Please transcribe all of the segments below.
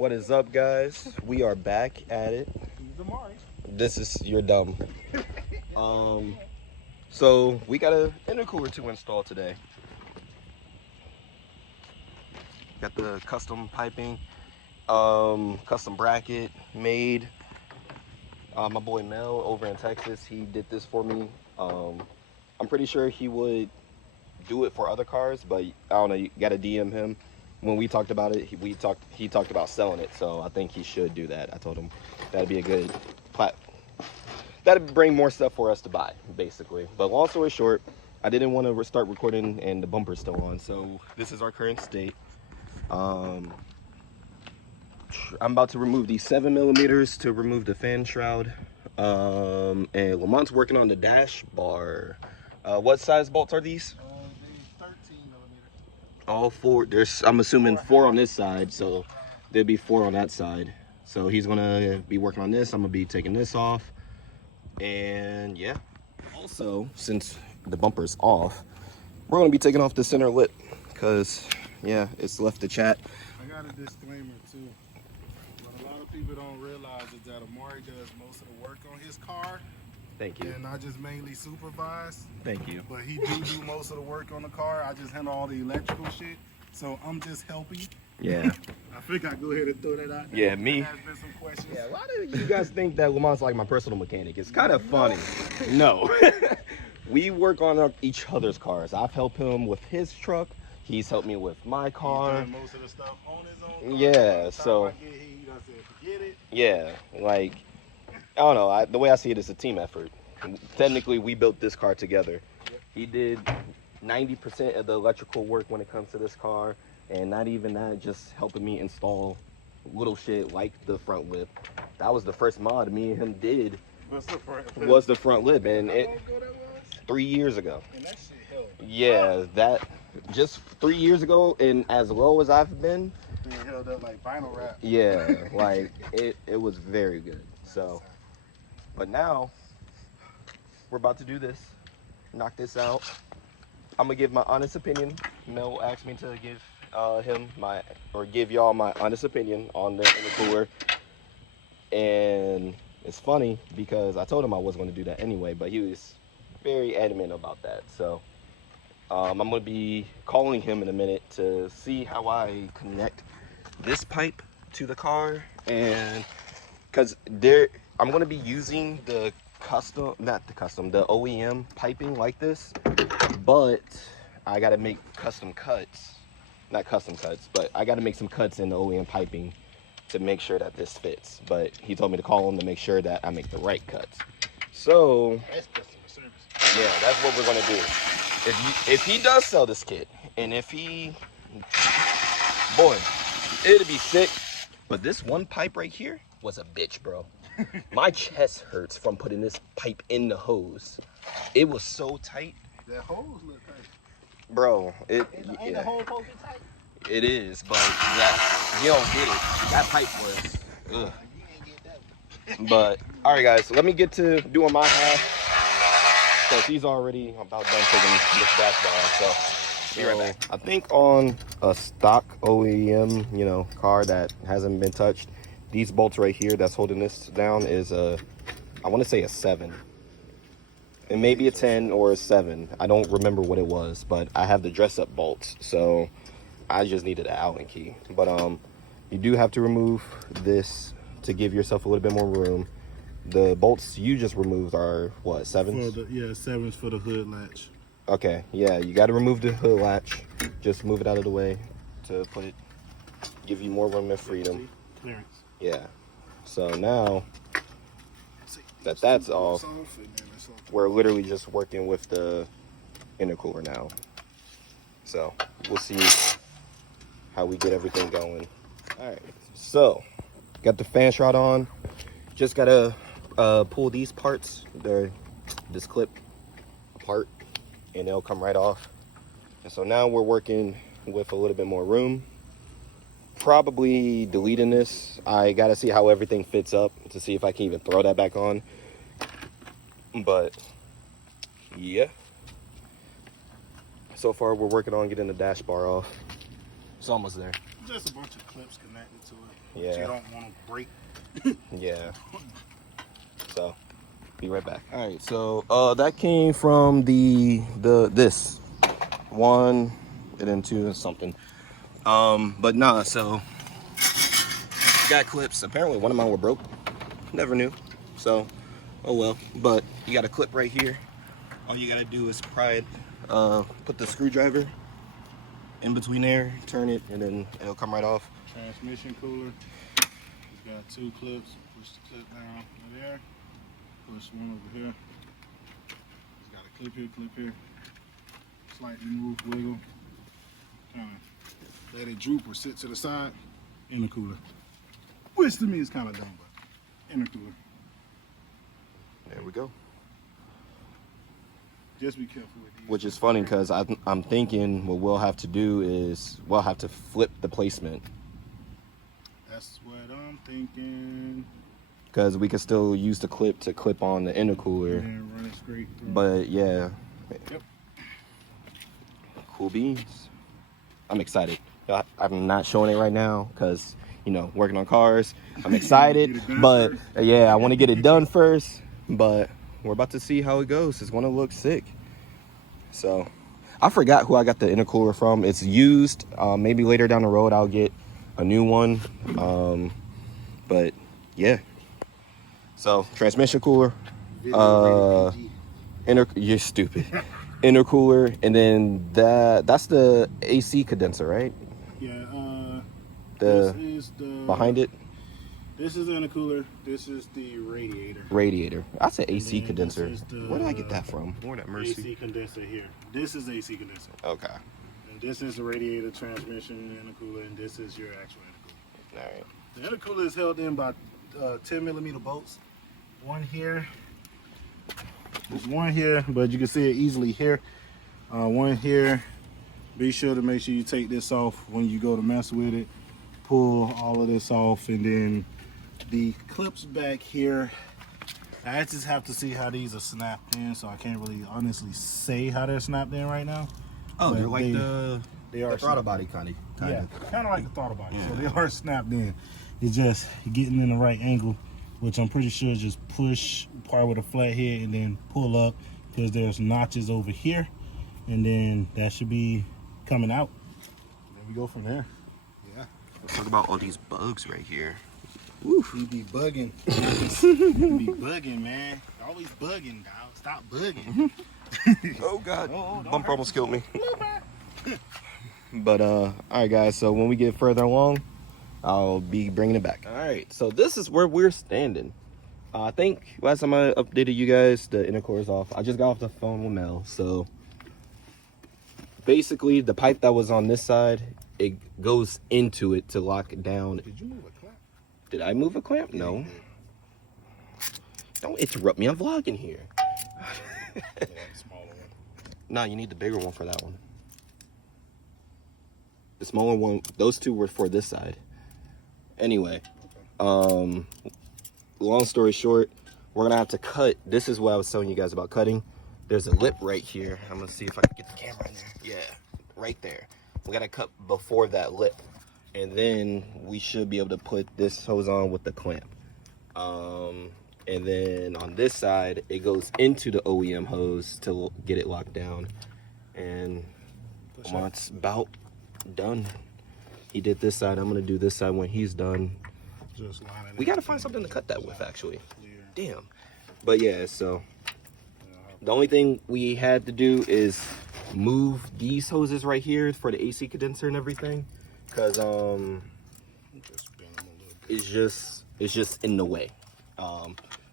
What is up, guys? We are back at it. This is you're dumb. So we got a intercooler to install today. Got the custom piping, custom bracket made. My boy Mel over in Texas, he did this for me. I'm pretty sure he would do it for other cars, but I don't know. You gotta DM him. When we talked about it, he talked about selling it, so I think he should do that. I told him that'd be a good that'd bring more stuff for us to buy, basically. But long story short, I didn't want to start recording and the bumper's still on, so this is our current state. I'm about to remove these 7mm to remove the fan shroud, and Lamont's working on the dash bar. What size bolts are these? 13mm. All four. There's, I'm assuming 4 on this side, so there'll be 4 on that side. So he's gonna be working on this. I'm gonna be taking this off, and yeah. Also, since the bumper's off, we're gonna be taking off the center lip, cause yeah, it's left the chat. I got a disclaimer too. What a lot of people don't realize is that Amari does most of the work on his car. Thank you. And I just mainly supervise. Thank you. But he do most of the work on the car. I just handle all the electrical shit. So I'm just helping. Yeah. I think I go ahead and throw that out there. Yeah, me. There's been some questions. Yeah, why do you guys think that Lamont's like my personal mechanic? It's kind of funny. No. We work on each other's cars. I've helped him with his truck. He's helped me with my car. He's done most of the stuff on his own car. Yeah, so. He done said, forget it. Yeah, like, I don't know. The way I see it is a team effort. Technically, we built this car together. Yep. He did 90% of the electrical work when it comes to this car, and not even that, just helping me install little shit like the front lip. That was the first mod me and him did. What's the front lip? Was the front lip, and it How long ago that was? 3 years ago. And that shit held. Yeah, that just 3 years ago, and as low as I've been, Being held up like vinyl wrap. yeah, like it was very good. So, but now we're about to do this, knock this out. I'm gonna give my honest opinion. Mel asked me to give give y'all my honest opinion on the intercooler, and it's funny because I told him I wasn't going to do that anyway, but he was very adamant about that. So I'm gonna be calling him in a minute to see how I connect this pipe to the car, and because I'm gonna be using the the OEM piping like this, but I gotta make custom cuts. Not custom cuts, but I gotta make some cuts in the OEM piping to make sure that this fits. But he told me to call him to make sure that I make the right cuts. So That's customer service. yeah, that's what we're gonna do. If he does sell this kit, and if boy, it'd be sick. But this one pipe right here was a bitch, bro. My chest hurts from putting this pipe in the hose. It was so tight. That hose look tight. Bro, Ain't the hole supposed to be tight? it is, but that you don't get it. That pipe was ugh. You ain't get that. But all right, guys, so let me get to doing my half, because he's already about done taking this dash bar off. So be right back. I think on a stock OEM, car that hasn't been touched, these bolts right here that's holding this down is I want to say a 7. It may be a 10 or a 7. I don't remember what it was, but I have the dress up bolts, so I just needed an Allen key. But you do have to remove this to give yourself a little bit more room. The bolts you just removed are what, 7s? Yeah, 7s for the hood latch. Okay, yeah, you got to remove the hood latch. Just move it out of the way to give you more room and freedom. Clearance. Yeah. So now that that's off, we're literally just working with the intercooler now. So we'll see how we get everything going. All right. So got the fan shroud on. Just gotta pull these parts, this clip apart, and it'll come right off. And so now we're working with a little bit more room. Probably deleting this. I gotta see how everything fits up to see if I can even throw that back on. But yeah, so far we're working on getting the dash bar off. It's almost there. Just a bunch of clips connected to it. Yeah. You don't want to break. Yeah. So, be right back. All right. So, that came from this one and then two and something. But nah. So, got clips. Apparently, one of mine were broke. Never knew. So, oh well. But you got a clip right here. All you gotta do is pry it. Put the screwdriver in between there, turn it, and then it'll come right off. Transmission cooler. It's got 2 clips. Push the clip down over there. Push one over here. It's got a clip here. Slightly move, wiggle. Kind of let it droop or sit to the side. Intercooler. Which to me is kind of dumb, but intercooler. There we go. Just be careful with these. Which is funny because I'm thinking what we'll have to do is we'll have to flip the placement. That's what I'm thinking. Because we can still use the clip to clip on the intercooler. And run it straight through. But yeah. Yep. Cool beans. I'm excited. I'm not showing it right now because, you know, working on cars. I'm excited. But yeah, I want to get it done first. But we're about to see how it goes. It's going to look sick. So I forgot who I got the intercooler from. It's used. Maybe later down the road I'll get a new one. But yeah. So transmission cooler. You're stupid. Intercooler, and then that's the AC condenser, right? Yeah. The this is the behind it. This is the intercooler. This is the radiator. Radiator. I said AC then condenser. this is the Where did I get that from? Lord have mercy. AC condenser here. This is AC condenser. Okay. And this is the radiator, transmission, intercooler, and this is your actual intercooler. All right. The intercooler is held in by 10 millimeter bolts. One here. There's one here, but you can see it easily here. One here. Be sure to make sure you take this off when you go to mess with it. Pull all of this off, and then the clips back here. I just have to see how these are snapped in, so I can't really honestly say how they're snapped in right now. Oh, But they're like they are throttle body kind of. Yeah, kind of like the throttle body. So they are snapped in. It's just getting in the right angle, which I'm pretty sure just push part with a flat head and then pull up, because there's notches over here, and then that should be coming out. Then we go from there. Yeah. Let's talk about all these bugs right here. Woo. You be bugging. You be bugging, man. You're always bugging, dog. Stop bugging. Oh God, don't bumper hurt almost killed me. But all right, guys. So when we get further along, I'll be bringing it back. All right. So this is where we're standing. I think last time I updated you guys, the intercooler's off. I just got off the phone with Mel. So basically, the pipe that was on this side, it goes into it to lock it down. Did you move a clamp? Did I move a clamp? No. Don't interrupt me. I'm vlogging here. Yeah, smaller one. No, you need the bigger one for that one. The smaller one, those two were for this side. Anyway, long story short, we're gonna have to cut. This is what I was telling you guys about cutting. There's a lip right here. I'm gonna see if I can get the camera in there. Yeah, right there. We gotta cut before that lip, and then we should be able to put this hose on with the clamp. And then on this side, it goes into the OEM hose to get it locked down. And it's about done. He did this side. I'm gonna do this side when he's done. Just line it. We gotta find something to cut that with, actually. Damn. But yeah, so the only thing we had to do is move these hoses right here for the AC condenser and everything, because it's just in the way.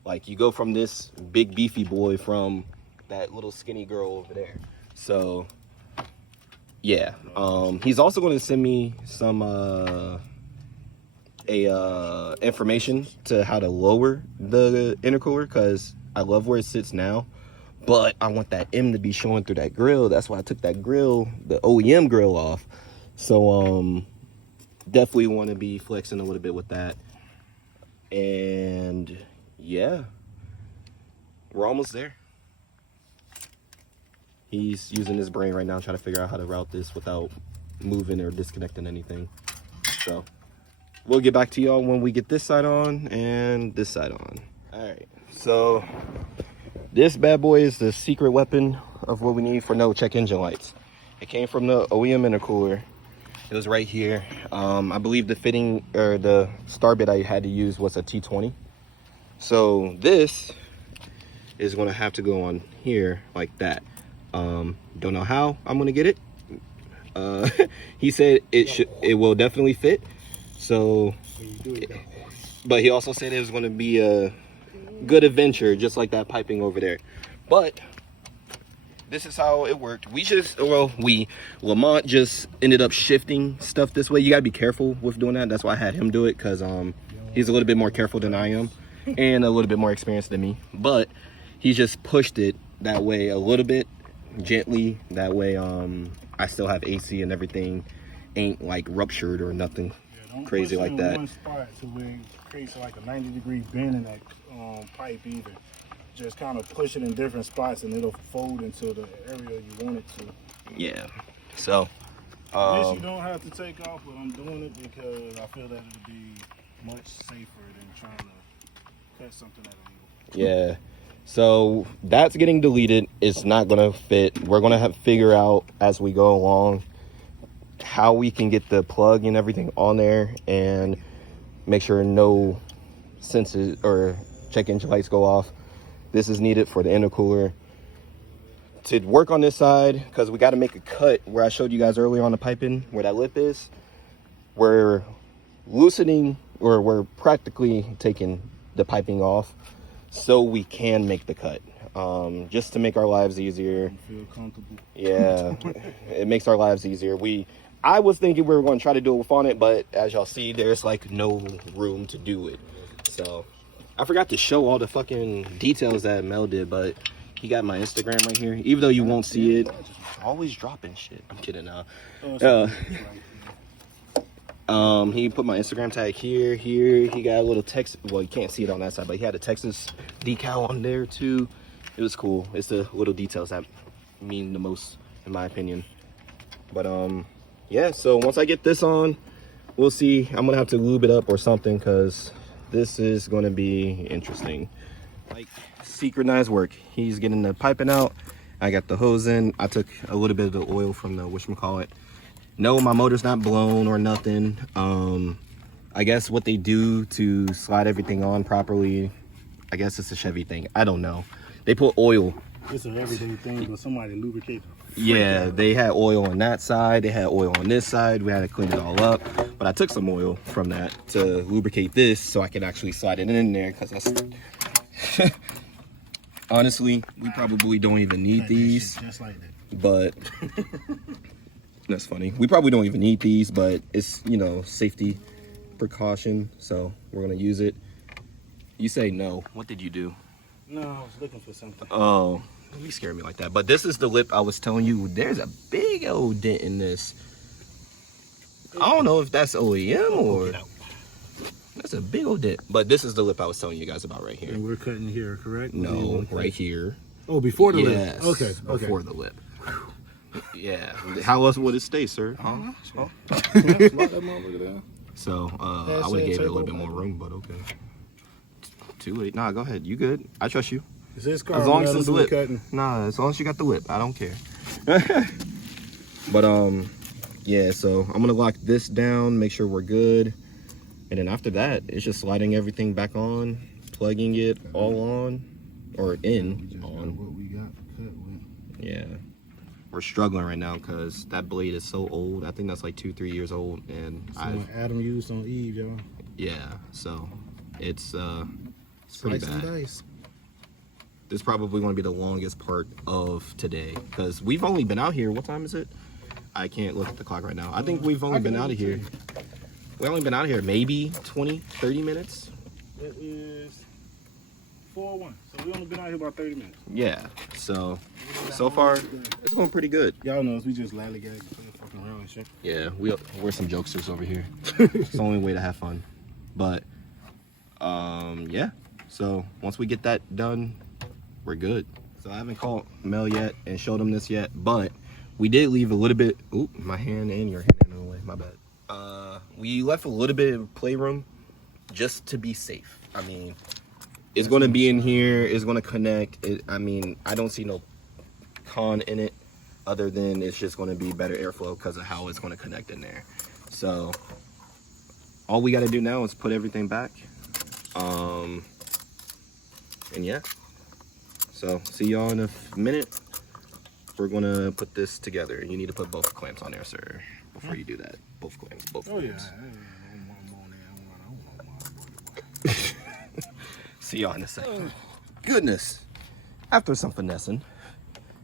Like, you go from this big beefy boy from that little skinny girl over there. So yeah, he's also going to send me some information to how to lower the intercooler, because I love where it sits now, but I want that M to be showing through that grill. That's why I took that grill, the OEM grill, off. So definitely want to be flexing a little bit with that. And yeah, we're almost there. He's using his brain right now trying to figure out how to route this without moving or disconnecting anything. So we'll get back to y'all when we get this side on and this side on. All right, so this bad boy is the secret weapon of what we need for no check engine lights. It came from the OEM intercooler. It was right here. I believe the fitting or the star bit I had to use was a T20. So this is gonna have to go on here like that. Don't know how I'm gonna get it. He said it will definitely fit. So, but he also said it was gonna be a good adventure, just like that piping over there. But this is how it worked. Lamont just ended up shifting stuff this way. You gotta be careful with doing that. That's why I had him do it, because he's a little bit more careful than I am and a little bit more experienced than me. But he just pushed it that way a little bit gently. That way I still have AC and everything ain't like ruptured or nothing crazy like that. One spot to where it creates like a 90-degree bend in that pipe either. Just kind of push it in different spots and it'll fold into the area you want it to. Yeah. So this you don't have to take off, but I'm doing it because I feel that it'll be much safer than trying to cut something at an angle. Yeah. So that's getting deleted. It's not gonna fit. We're gonna have to figure out as we go along how we can get the plug and everything on there and make sure no sensors or check engine lights go off. This is needed for the intercooler to work on this side, because we got to make a cut where I showed you guys earlier on the piping where that lip is. We're loosening, or we're practically taking the piping off so we can make the cut, just to make our lives easier. Feel comfortable. Yeah. It makes our lives easier. I was thinking we were going to try to do it on it, but as y'all see, there's like no room to do it. So I forgot to show all the fucking details that Mel did, but he got my Instagram right here. Even though you won't see it, always dropping shit. I'm kidding now. He put my Instagram tag here. He got a little Texas. Well, you can't see it on that side, but he had a Texas decal on there too. It was cool. It's the little details that mean the most, in my opinion. But yeah. So once I get this on, we'll see. I'm gonna have to lube it up or something, because this is going to be interesting. Like synchronized work. He's getting the piping out. I got the hose in. I took a little bit of the oil from the whatchamacallit. No, my motor's not blown or nothing. I guess what they do to slide everything on properly, I guess it's a Chevy thing. I don't know. They put oil. It's an everyday thing, but somebody lubricates. Yeah, they had oil on that side. They had oil on this side. We had to clean it all up. But I took some oil from that to lubricate this so I could actually slide it in there, because that's... Honestly, we probably don't even need these. Just like that. But... That's funny. We probably don't even need these, but it's, you know, safety precaution. So we're going to use it. You say no. What did you do? No, I was looking for something. Oh, you scared me like that. But this is the lip I was telling you. There's a big old dent in this. I don't know if that's OEM or... That's a big old dent. But this is the lip I was telling you guys about right here. And we're cutting here, correct? No, right here. Oh, before the lip? Okay. Before the lip. Yeah. How else would it stay, sir? Huh? So, I would have gave it a little bit more room, but okay. Too late. Nah, go ahead. You good? I trust you. Is this car as long as it's the lip. cutting? Nah, as long as you got the whip, I don't care. But yeah. So I'm gonna lock this down, make sure we're good, and then after that, it's just sliding everything back on, plugging it all on, or in on. What we got cut with. Yeah. We're struggling right now because that blade is so old. I think that's like 2-3 years old, and Adam used on Eve, y'all. Yeah, so it's pretty bad. Dice. This is probably going to be the longest part of today, because we've only been out here. What time is it? I can't look at the clock right now. I think we've only been out of here. We've only been out of here maybe 20-30 minutes. It is 4:01, so we've only been out here about 30 minutes. Yeah, so far it's going pretty good. Y'all know we just lollygagging, fucking around and shit. Yeah, we're some jokesters over here. It's the only way to have fun. But yeah, so once we get that done, we're good. So I haven't called Mel yet and showed him this yet, but we did leave a little bit. Oop, my hand and your hand in the way, my bad. we left a little bit of playroom just to be safe. I mean, it's going to be in here. It's going to connect. I mean, I don't see no con in it other than it's just going to be better airflow because of how it's going to connect in there. So all we got to do now is put everything back. And yeah. So see y'all in a minute. We're going to put this together. You need to put both clamps on there, sir, before you do that. Both clamps. Both clamps. See y'all in a second. Goodness. After some finessing.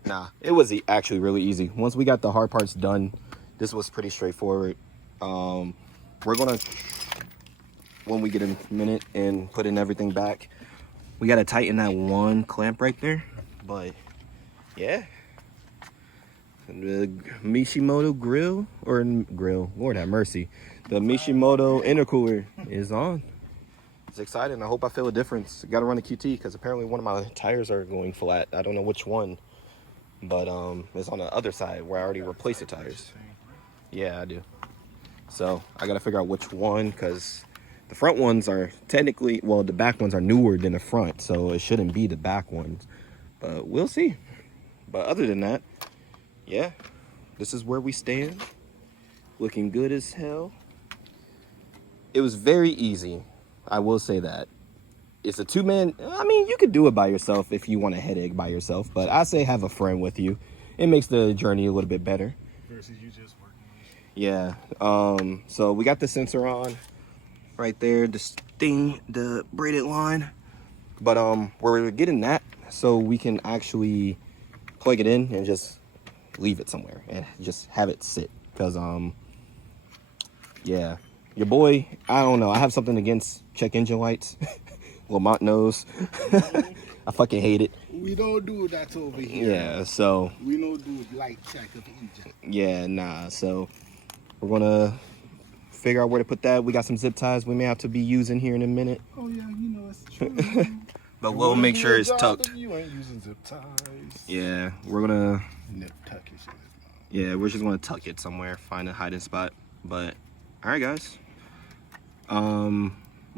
Nah, it was actually really easy. Once we got the hard parts done, this was pretty straightforward. We're gonna, when we get a minute and put in everything back, we gotta tighten that one clamp right there. But yeah, the Mishimoto grill, Lord have mercy, the Mishimoto intercooler is on. It's exciting. I hope I feel a difference. Got to run a QT because apparently one of my tires are going flat. I don't know which one, but it's on the other side where I already replaced the tires. Yeah, I do. So I got to figure out which one, because the front ones are technically, well, the back ones are newer than the front, so it shouldn't be the back ones, but we'll see. But other than that, yeah, this is where we stand. Looking good as hell. It was very easy. I will say that. It's a two-man, I mean, you could do it by yourself if you want a headache by yourself, but I say have a friend with you. It makes the journey a little bit better. Versus you just working. Yeah. So we got the sensor on right there, the braided line. But we're getting that so we can actually plug it in and just leave it somewhere and just have it sit. Because yeah. Your boy, I don't know. I have something against check engine lights. Lamont knows. I fucking hate it. We don't do that over here. Yeah, so. We don't do light check of engine. Yeah, nah. So we're gonna figure out where to put that. We got some zip ties we may have to be using here in a minute. Oh yeah, you know it's true. But we'll make sure it's tucked. You ain't using zip ties. Yeah, we're gonna. Nip tuck it. Yeah, we're just gonna tuck it somewhere, find a hiding spot. But all right, guys.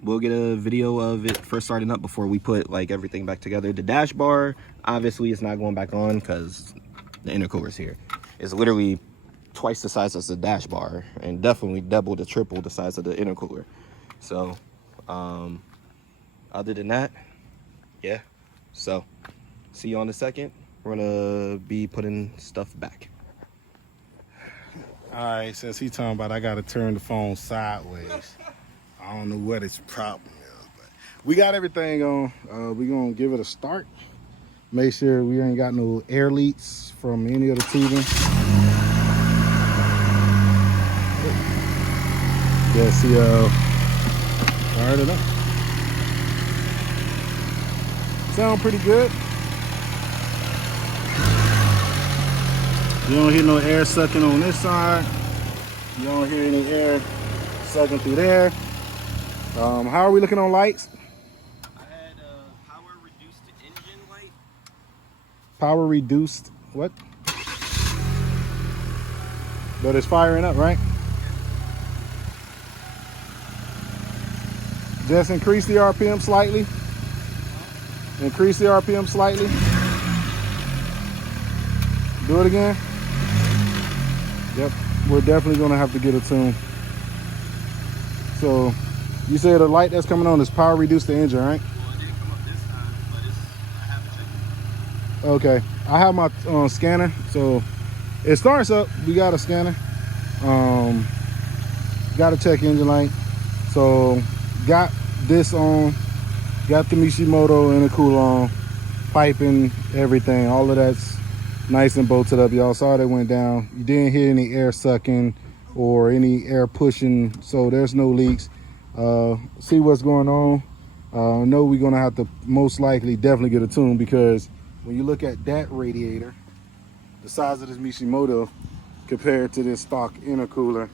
We'll get a video of it first starting up before we put like everything back together. The dash bar obviously is not going back on because the intercooler's here. It's literally twice the size as the dash bar and definitely double to triple the size of the intercooler. So other than that, yeah, so see you in a second. We're gonna be putting stuff back. All right, since he talking about I gotta turn the phone sideways. I don't know what its problem is, but we got everything on. We're gonna give it a start. Make sure we ain't got no air leaks from any of the tubing. Yeah, see, fired it up. Sound pretty good. You don't hear no air sucking on this side. You don't hear any air sucking through there. How are we looking on lights? I had power reduced engine light. Power reduced, what? But it's firing up, right? Just increase the RPM slightly. Increase the RPM slightly. Do it again. Yep, we're definitely gonna have to get a tune. So, you said the light that's coming on is power reduced the engine, right? Well, it didn't come up this time, but I have to check it. Okay, I have my scanner, so it starts up. We got a scanner. Got to check engine light. So, got this on. Got the Mishimoto intercooler on. Piping, everything. All of that's nice and bolted up. Y'all saw that went down. You didn't hear any air sucking or any air pushing, so there's no leaks. See what's going on. I know we're gonna have to most likely definitely get a tune, because when you look at that radiator, the size of this Mishimoto compared to this stock intercooler,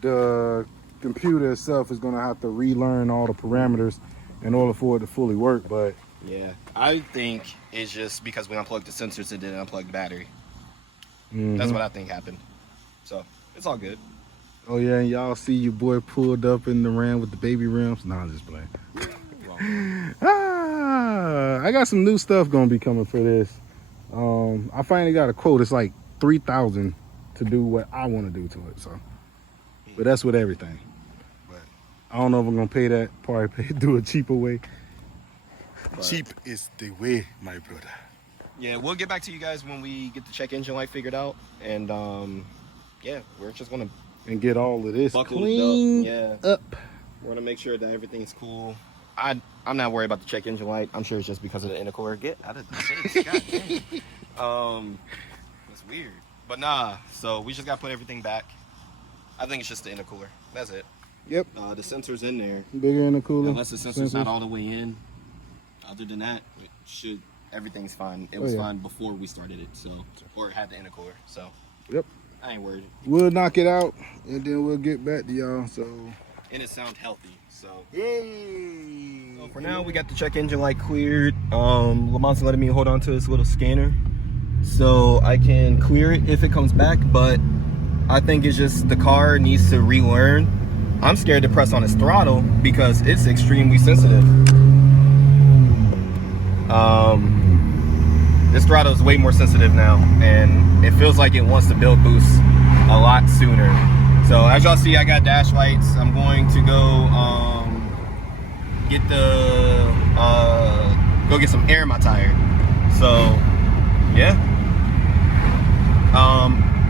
the computer itself is gonna have to relearn all the parameters in order for it to fully work. But yeah, I think it's just because we unplugged the sensors and didn't unplug the battery. That's what I think happened. So it's all good. Oh yeah, and y'all see your boy pulled up in the Ram with the baby rims. Nah, I'm just playing. I got some new stuff gonna be coming for this. I finally got a quote. It's like $3,000 to do what I want to do to it. So, but that's with everything. But I don't know if I'm gonna pay that. Probably do a cheaper way. But cheap is the way, my brother. Yeah, we'll get back to you guys when we get the check engine light figured out, and yeah, we're just gonna get all of this buckled cleaned up. We're gonna make sure that everything's cool. I'm not worried about the check engine light. I'm sure it's just because of the intercooler. Get out of the face. God damn. It's weird. But nah, so we just gotta put everything back. I think it's just the intercooler. That's it. Yep. The sensor's in there. Bigger intercooler. Unless the sensor's not all the way in. Other than that, everything's fine. It was fine before we started it, so, or it had the intercooler, so. Yep. I ain't worried. We'll knock it out, and then we'll get back to y'all, so. And it sounds healthy, so. Yay! So for now, we got the check engine light cleared. Lamont's letting me hold on to this little scanner, so I can clear it if it comes back, but I think it's just the car needs to relearn. I'm scared to press on its throttle because it's extremely sensitive. This throttle is way more sensitive now, and it feels like it wants to build boost a lot sooner. So as y'all see, I got dash lights. I'm going to go get some air in my tire. So yeah,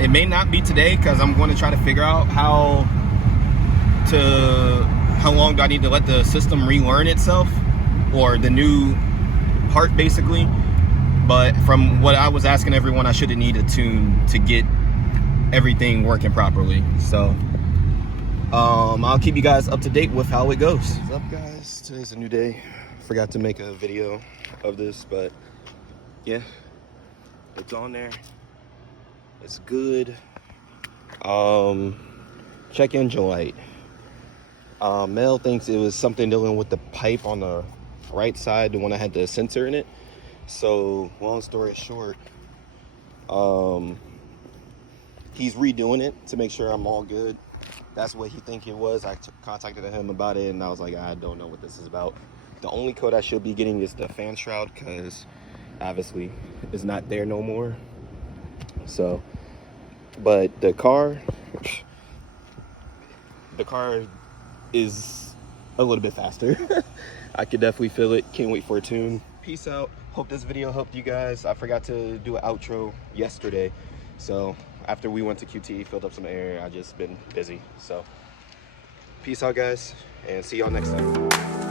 it may not be today because I'm going to try to figure out how long do I need to let the system relearn itself, or the new part basically. But from what I was asking everyone, I shouldn't need a tune to get everything working properly. So I'll keep you guys up to date with how it goes. What's up, guys? Today's a new day. Forgot to make a video of this, but yeah, it's on there. It's good. Check engine light. Mel thinks it was something dealing with the pipe on the right side, the one that had the sensor in it. So long story short, he's redoing it to make sure I'm all good. That's what he think it was. I contacted him about it, and I was like, I don't know what this is about. The only code I should be getting is the fan shroud, because obviously it's not there no more. So, but the car is a little bit faster. I could definitely feel it. Can't wait for a tune. Peace out. Hope this video helped you guys. I forgot to do an outro yesterday, so after we went to QT, filled up some air, I just been busy. So peace out, guys, and see y'all next time.